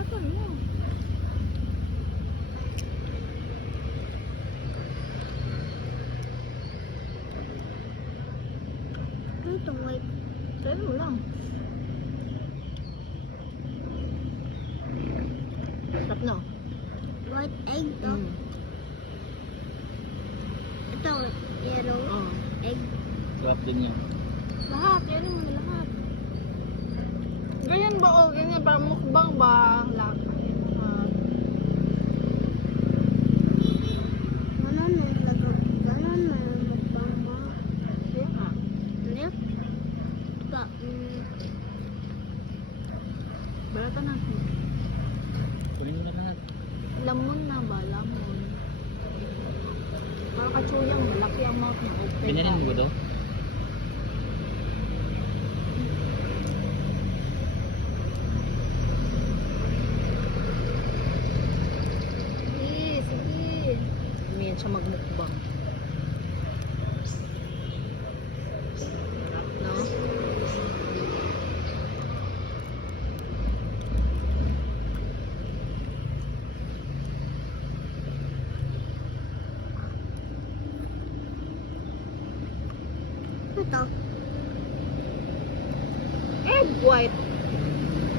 Balatan mo. Ano ito, white? Try mo lang. Sarap no? White egg to. Ito, yellow Oh. egg. Sarap din yan. Lahat, yan mo lahat. Ganyan ba o ganyan para mukbang ba? Lahat. Ganon na, ganon na, mukbang ba? Kaya ka. Ano? Ba, Balatan natin. Kunin mo na lahat. Lamon na ba? Lamon. Para katsuyang malaki ang mouth niya. Okay. Binilin mo do? Sige, sige. Umiyan siya magmukbang. Sarap, no? ito. Egg white.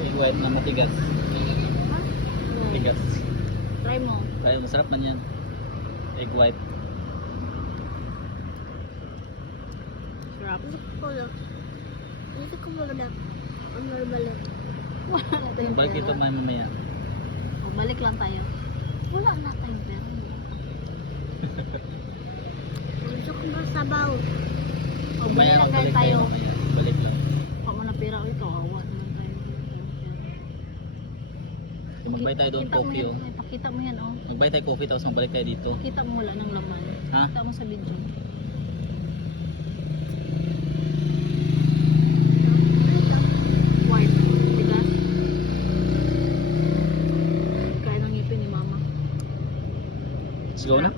Yung white na matigas. No. Matigas. Try mo. Kaya masarap man yan. Egg white. Sarap. Hindi ko lang. Hindi ko magandang. Ang balik. Wala na tayong Balik ito pera. may mamaya. O, balik lang tayo. Wala na tayong pera. Gusto ko masabaw. O, balik lang magbalik tayo. mamaya. Balik lang. Pag mo na pera ko ito, awa naman tayo. Magbay tayo doon Pakita mo coffee yan, oh. ay, pakita mo yan, oh. Magbay tayo coffee tapos magbalik tayo dito. Pakita mo wala ng laman. Ha? Pakita mo sa video. White. Tigas. Kaya ng ngipin ni mama. Let's go na.